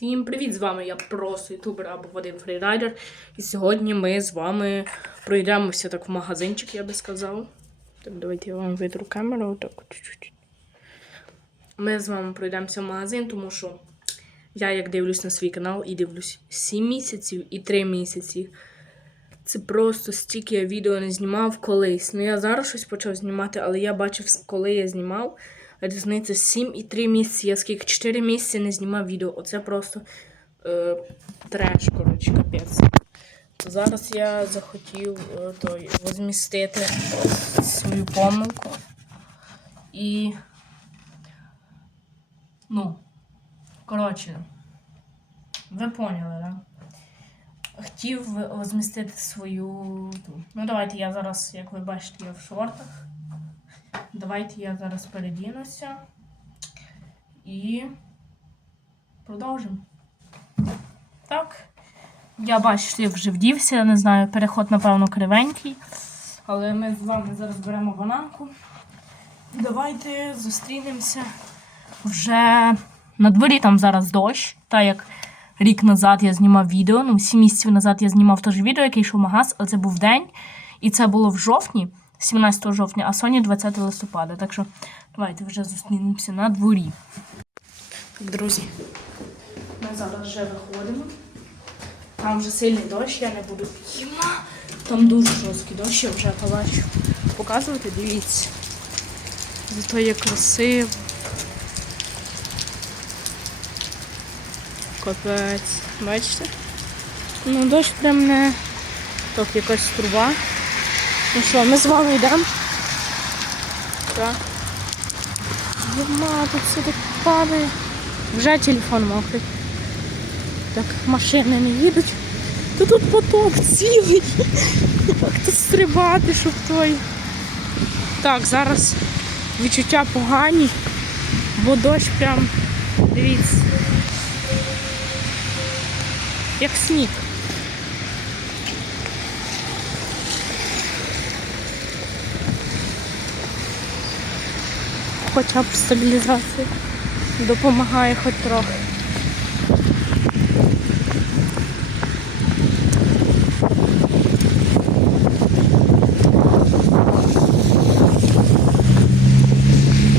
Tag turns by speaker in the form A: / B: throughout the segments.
A: Всім привіт! З вами я просто ютубер або Вадим Фрірайдер. І сьогодні ми з вами пройдемося так в магазинчик, я би сказав. Так, давайте я вам витру камеру. Так. Ми з вами пройдемося в магазин, тому що я як дивлюсь на свій канал і дивлюсь 7 місяців і 3 місяці. Це просто стільки я відео не знімав колись. Ну я зараз щось почав знімати, але я бачив, коли я знімав. Різниця 7 і 3 місяці. Я скільки 4 місяці не знімав відео. Оце просто е, треш, коротше, капець. Зараз я захотів е, той, свою помилку. І. Ну, коротше, ви поняли, так? Хотів возмістити свою. Ну, давайте я зараз, як ви бачите, я в шортах. Давайте я зараз передінуся і продовжимо. Так. Я бачу, що я вже вдівся, я не знаю, переход, напевно, кривенький. Але ми з вами зараз беремо бананку. Давайте зустрінемося вже на дворі там зараз дощ. Так як рік назад я знімав відео, ну, 7 місяців назад я знімав теж відео, яке йшов магаз, але це був день. І це було в жовтні. 17 жовтня, а Соні 20 листопада. Так що давайте вже зустрінемося на дворі. Так, друзі, ми зараз вже виходимо. Там вже сильний дощ, я не буду. Єма! Там дуже жорсткий дощ, я вже побачу. Показувати, дивіться. Зато є красиво. Капець. Бачите? Ну, дощ прям не так, якась труба. Ну що, ми з вами йдемо? Так. Єма, тут все так падає. Вже телефон мокрий. Так, машини не їдуть. Та тут поток цілий. Як тут стрибати, щоб той. Так, зараз відчуття погані, бо дощ прям, дивіться. Як сніг. Хоча б стабілізація допомагає хоч трохи.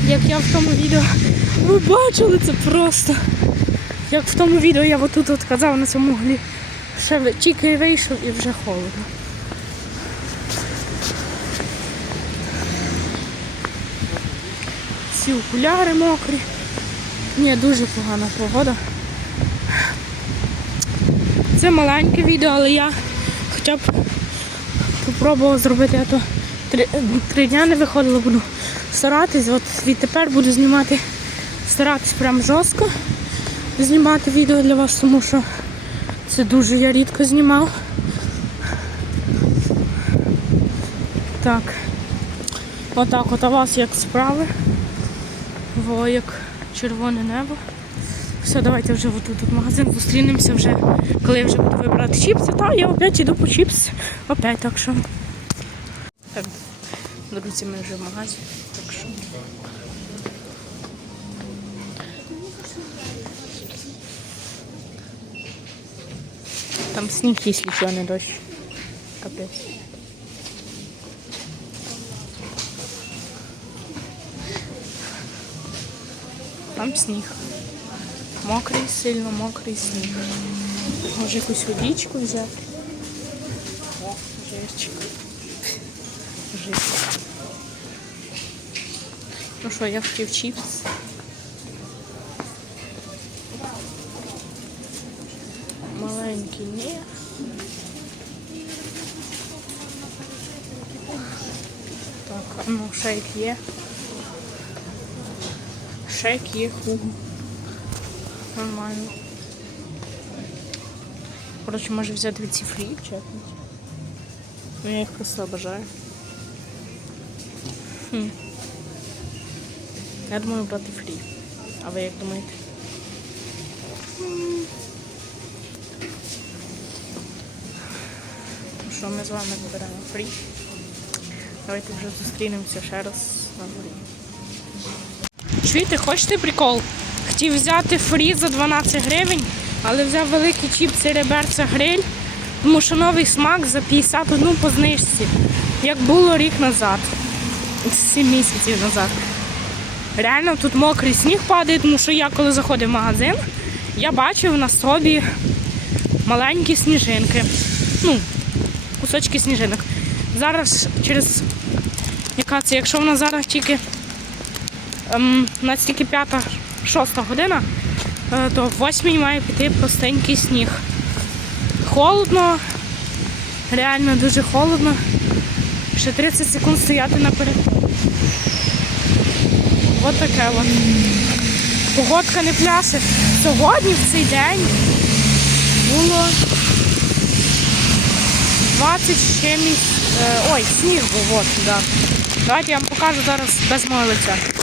A: Як я в тому відео, ви бачили це просто. Як в тому відео я отут от казав на цьому углі. Ще тільки вийшов і вже холодно. Всі окуляри мокрі. Ні, дуже погана погода. Це маленьке відео, але я хоча б спробувала зробити, а то три, три дня не виходило, буду старатись. От відтепер буду знімати, старатись прям жорстко знімати відео для вас, тому що це дуже я рідко знімав. Так. Отак от у вас як справи. Во, як червоне небо. Все, давайте вже отут от магазин зустрінемося вже, коли я вже буду вибирати чіпси. Та я опять іду по чіпси. Опять так що. Так, друзі, ми вже в магазі. Так що. Там сніг, якщо що, не дощ. Капець. Там сніг. Мокрий, сильно мокрий сніг. Може якусь водичку взяти. О, жирчик. Жир. Ну що, я хотів чіпс. Маленький ні. Так, а ну шейк є. Шейк є ху. Нормально. Коротше, може взяти від ці фрі чекнуть. Ну я їх просто обожаю. Хм. Я думаю брати фрі. А ви як думаєте? Ну що, ми з вами вибираємо фрі. Давайте вже зустрінемося ще раз на дворі. Чуєте, хочете прикол? Хотів взяти фрі за 12 гривень Але взяв великі чіпси реберця гриль, тому що новий смак за 51 по знижці, як було рік назад, 7 місяців назад. Реально тут мокрий сніг падає, тому що я коли заходив в магазин, я бачив на собі маленькі сніжинки. Ну, кусочки сніжинок. Зараз через яка це, якщо вона зараз тільки у нас тільки п'ята, шоста година, е, то в восьмій має піти простенький сніг. Холодно, реально дуже холодно. Ще 30 секунд стояти на переході. Ось таке от. Погодка не пляше. Сьогодні в цей день було 20 з чимось. е, ой, сніг був, от, да. Давайте я вам покажу зараз без мого лиця.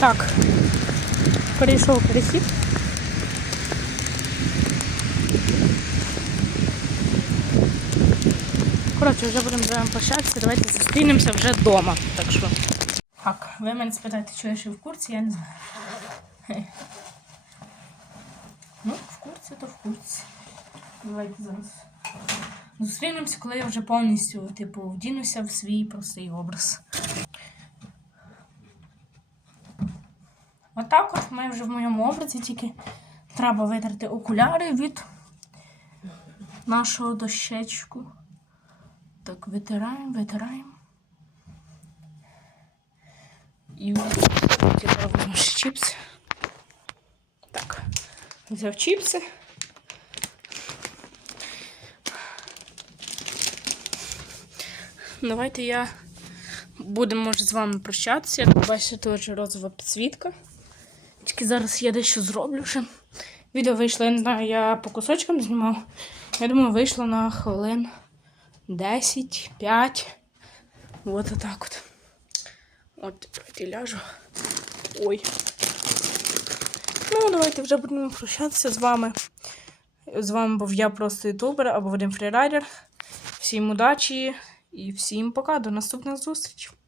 A: Так, перейшов перехід. Коротше, вже будемо з вами прощатися. Давайте зустрінемося вже вдома. Так що. Так, ви мене спитаєте, що я ще в курсі, я не знаю. Ну, в курсі, то в курсі. Давайте зараз. Зустрінемося, коли я вже повністю, типу, вдінуся в свій простий образ. Отак от ми вже в моєму образі, тільки треба витерти окуляри від нашого дощечку. Так, витираємо, витираємо. І ще чіпси. Так, взяв чіпси. Давайте я будемо, з вами прощатися. Бачите, тут розова підсвітка. Тільки зараз я дещо зроблю ще. Відео вийшло, я не знаю, я по кусочкам знімав. Я думаю, вийшло на хвилин 10, 5. От отак от. От, давайте ляжу. Ой. Ну, давайте вже будемо прощатися з вами. З вами був я просто ютубер або Вадим Фрірайдер. Всім удачі і всім пока. До наступних зустрічей.